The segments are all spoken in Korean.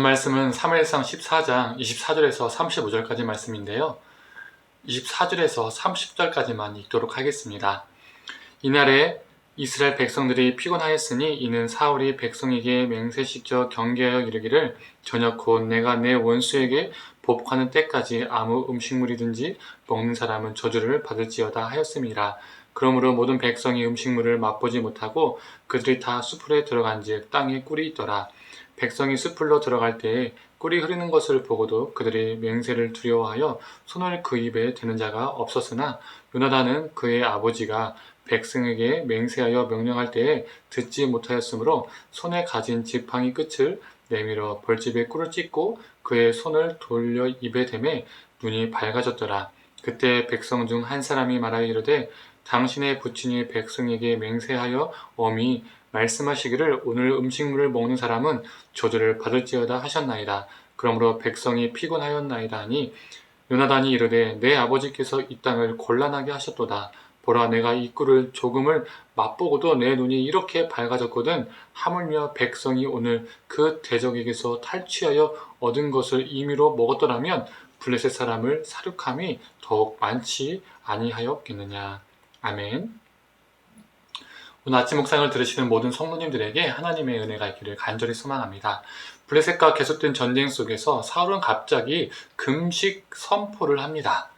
오늘 말씀은 사무엘상 14장 24절에서 35절까지 말씀인데요. 24절에서 30절까지만 읽도록 하겠습니다. 이날에 이스라엘 백성들이 피곤하였으니 이는 사울이 백성에게 맹세시켜 경계하여 이르기를 저녁 곧 내가 내 원수에게 보복하는 때까지 아무 음식물이든지 먹는 사람은 저주를 받을지어다 하였음이라. 그러므로 모든 백성이 음식물을 맛보지 못하고 그들이 다 수풀에 들어간즉 땅에 꿀이 있더라. 백성이 수풀로 들어갈 때에 꿀이 흐르는 것을 보고도 그들이 맹세를 두려워하여 손을 그 입에 대는 자가 없었으나 요나단은 그의 아버지가 백성에게 맹세하여 명령할 때에 듣지 못하였으므로 손에 가진 지팡이 끝을 내밀어 벌집에 꿀을 찢고 그의 손을 돌려 입에 대매 눈이 밝아졌더라. 그때 백성 중 한 사람이 말하여 이르되 당신의 부친이 백성에게 맹세하여 엄히 말씀하시기를 오늘 음식물을 먹는 사람은 저주를 받을지어다 하셨나이다. 그러므로 백성이 피곤하였나이다 하니 요나단이 이르되 내 아버지께서 이 땅을 곤란하게 하셨도다. 보라 내가 이 꿀을 조금을 맛보고도 내 눈이 이렇게 밝아졌거든. 하물며 백성이 오늘 그 대적에게서 탈취하여 얻은 것을 임의로 먹었더라면 블레셋 사람을 사륙함이 더욱 많지 아니하였겠느냐. 아멘. 오늘 아침 묵상을 들으시는 모든 성도님들에게 하나님의 은혜가 있기를 간절히 소망합니다. 블레셋과 계속된 전쟁 속에서 사울은 갑자기 금식 선포를 합니다.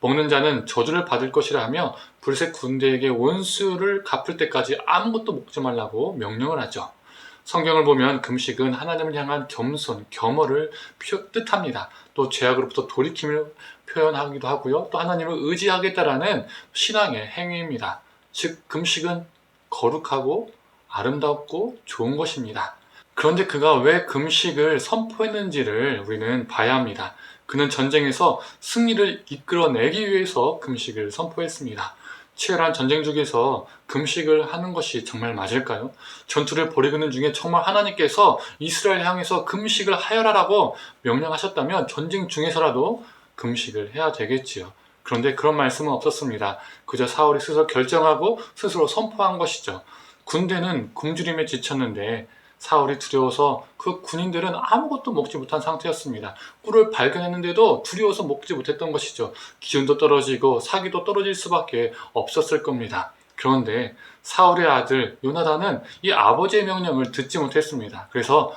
먹는 자는 저주를 받을 것이라 하며 블레셋 군대에게 원수를 갚을 때까지 아무것도 먹지 말라고 명령을 하죠. 성경을 보면 금식은 하나님을 향한 겸손, 겸허를 뜻합니다. 또 죄악으로부터 돌이킴을 표현하기도 하고요. 또 하나님을 의지하겠다라는 신앙의 행위입니다. 즉 금식은 거룩하고 아름답고 좋은 것입니다. 그런데 그가 왜 금식을 선포했는지를 우리는 봐야 합니다. 그는 전쟁에서 승리를 이끌어내기 위해서 금식을 선포했습니다. 치열한 전쟁 중에서 금식을 하는 것이 정말 맞을까요? 전투를 벌이는 중에 정말 하나님께서 이스라엘 향해서 금식을 하여라라고 명령하셨다면 전쟁 중에서라도 금식을 해야 되겠지요. 그런데 그런 말씀은 없었습니다. 그저 사울이 스스로 결정하고 스스로 선포한 것이죠. 군대는 굶주림에 지쳤는데 사울이 두려워서 그 군인들은 아무것도 먹지 못한 상태였습니다. 꿀을 발견했는데도 두려워서 먹지 못했던 것이죠. 기운도 떨어지고 사기도 떨어질 수밖에 없었을 겁니다. 그런데 사울의 아들 요나단은 이 아버지의 명령을 듣지 못했습니다. 그래서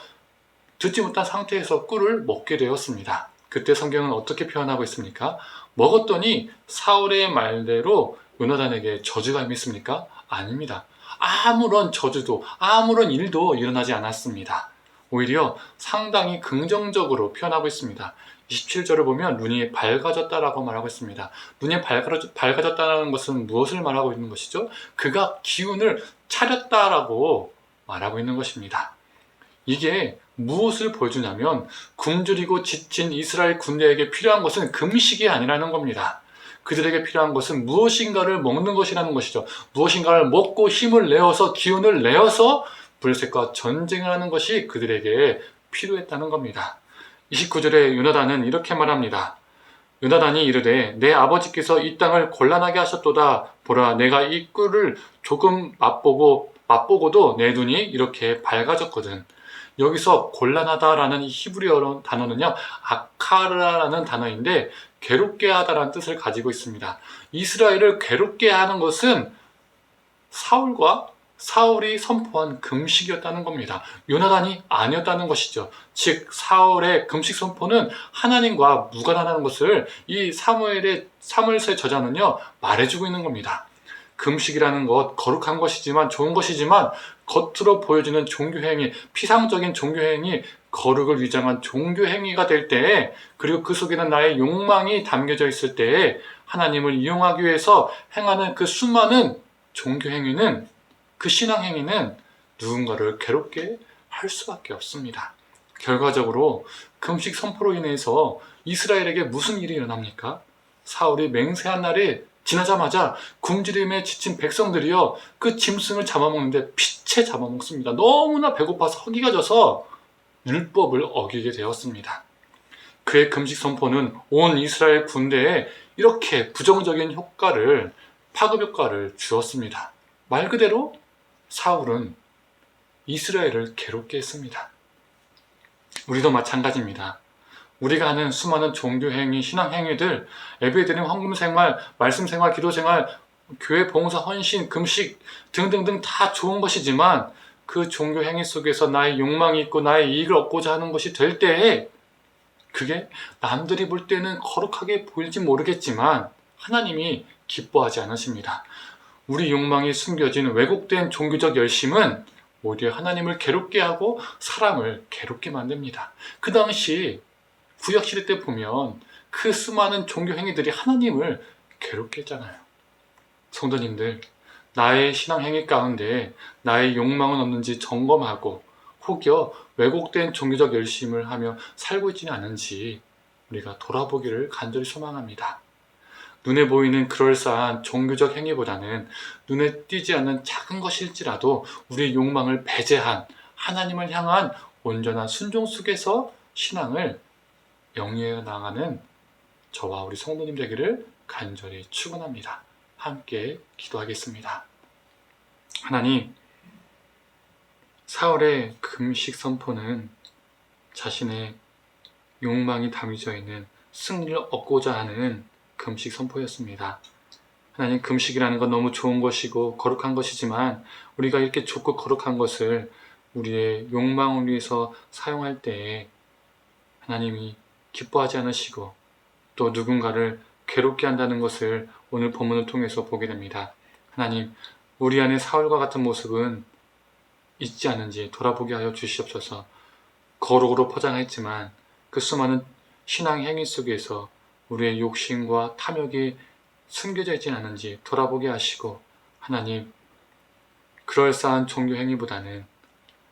듣지 못한 상태에서 꿀을 먹게 되었습니다. 그때 성경은 어떻게 표현하고 있습니까? 먹었더니 사울의 말대로 요나단에게 저주가 임했습니까? 아닙니다. 아무런 저주도 아무런 일도 일어나지 않았습니다. 오히려 상당히 긍정적으로 표현하고 있습니다. 27절을 보면 눈이 밝아졌다라고 말하고 있습니다. 눈이 밝아졌다는 것은 무엇을 말하고 있는 것이죠? 그가 기운을 차렸다라고 말하고 있는 것입니다. 이게 무엇을 보여주냐면 굶주리고 지친 이스라엘 군대에게 필요한 것은 금식이 아니라는 겁니다. 그들에게 필요한 것은 무엇인가를 먹는 것이라는 것이죠. 무엇인가를 먹고 힘을 내어서 기운을 내어서 블레셋과 전쟁을 하는 것이 그들에게 필요했다는 겁니다. 29절에 요나단은 이렇게 말합니다. 요나단이 이르되 내 아버지께서 이 땅을 곤란하게 하셨도다. 보라 내가 이 꿀을 조금 맛보고도 내 눈이 이렇게 밝아졌거든. 여기서 곤란하다라는 이 히브리어 단어는요, 아카라라는 단어인데 괴롭게 하다라는 뜻을 가지고 있습니다. 이스라엘을 괴롭게 하는 것은 사울이 선포한 금식이었다는 겁니다. 요나단이 아니었다는 것이죠. 즉 사울의 금식 선포는 하나님과 무관하다는 것을 이 사무엘서의 저자는요 말해주고 있는 겁니다. 금식이라는 것 거룩한 것이지만 좋은 것이지만 겉으로 보여지는 종교행위, 피상적인 종교행위, 거룩을 위장한 종교행위가 될 때에 그리고 그 속에는 나의 욕망이 담겨져 있을 때에 하나님을 이용하기 위해서 행하는 그 수많은 종교행위는 그 신앙행위는 누군가를 괴롭게 할 수밖에 없습니다. 결과적으로 금식 선포로 인해서 이스라엘에게 무슨 일이 일어납니까? 사울이 맹세한 날이 지나자마자 굶주림에 지친 백성들이요 그 짐승을 잡아먹는데 피채 잡아먹습니다. 너무나 배고파서 허기가 져서 율법을 어기게 되었습니다. 그의 금식 선포는 온 이스라엘 군대에 이렇게 부정적인 파급 효과를 주었습니다. 말 그대로 사울은 이스라엘을 괴롭게 했습니다. 우리도 마찬가지입니다. 우리가 하는 수많은 종교행위, 신앙행위들, 예배드림, 헌금생활, 말씀생활, 기도생활, 교회 봉사, 헌신, 금식 등등등 다 좋은 것이지만 그 종교행위 속에서 나의 욕망이 있고 나의 이익을 얻고자 하는 것이 될 때에 그게 남들이 볼 때는 거룩하게 보일지 모르겠지만 하나님이 기뻐하지 않으십니다. 우리 욕망이 숨겨진 왜곡된 종교적 열심은 오히려 하나님을 괴롭게 하고 사람을 괴롭게 만듭니다. 그 당시 구약시대 때 보면 그 수많은 종교 행위들이 하나님을 괴롭게 했잖아요. 성도님들, 나의 신앙 행위 가운데 나의 욕망은 없는지 점검하고 혹여 왜곡된 종교적 열심을 하며 살고 있지는 않은지 우리가 돌아보기를 간절히 소망합니다. 눈에 보이는 그럴싸한 종교적 행위보다는 눈에 띄지 않는 작은 것일지라도 우리의 욕망을 배제한 하나님을 향한 온전한 순종 속에서 신앙을 영위해 나가는 저와 우리 성도님 되기를 간절히 축원합니다. 함께 기도하겠습니다. 하나님, 사울의 금식 선포는 자신의 욕망이 담겨져 있는 승리를 얻고자 하는 금식 선포였습니다. 하나님, 금식이라는 건 너무 좋은 것이고 거룩한 것이지만 우리가 이렇게 좋고 거룩한 것을 우리의 욕망을 위해서 사용할 때에 하나님이 기뻐하지 않으시고 또 누군가를 괴롭게 한다는 것을 오늘 본문을 통해서 보게 됩니다. 하나님, 우리 안에 사울과 같은 모습은 있지 않은지 돌아보게 하여 주시옵소서. 거룩으로 포장했지만 그 수많은 신앙 행위 속에서 우리의 욕심과 탐욕이 숨겨져 있지 않은지 돌아보게 하시고 하나님, 그럴싸한 종교 행위보다는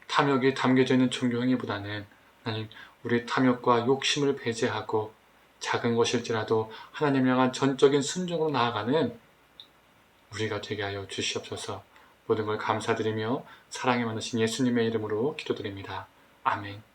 탐욕이 담겨져 있는 종교 행위보다는 하나님, 우리의 탐욕과 욕심을 배제하고 작은 것일지라도 하나님 향한 전적인 순종으로 나아가는 우리가 되게 하여 주시옵소서. 모든 걸 감사드리며 사랑에 많으신 예수님의 이름으로 기도드립니다. 아멘.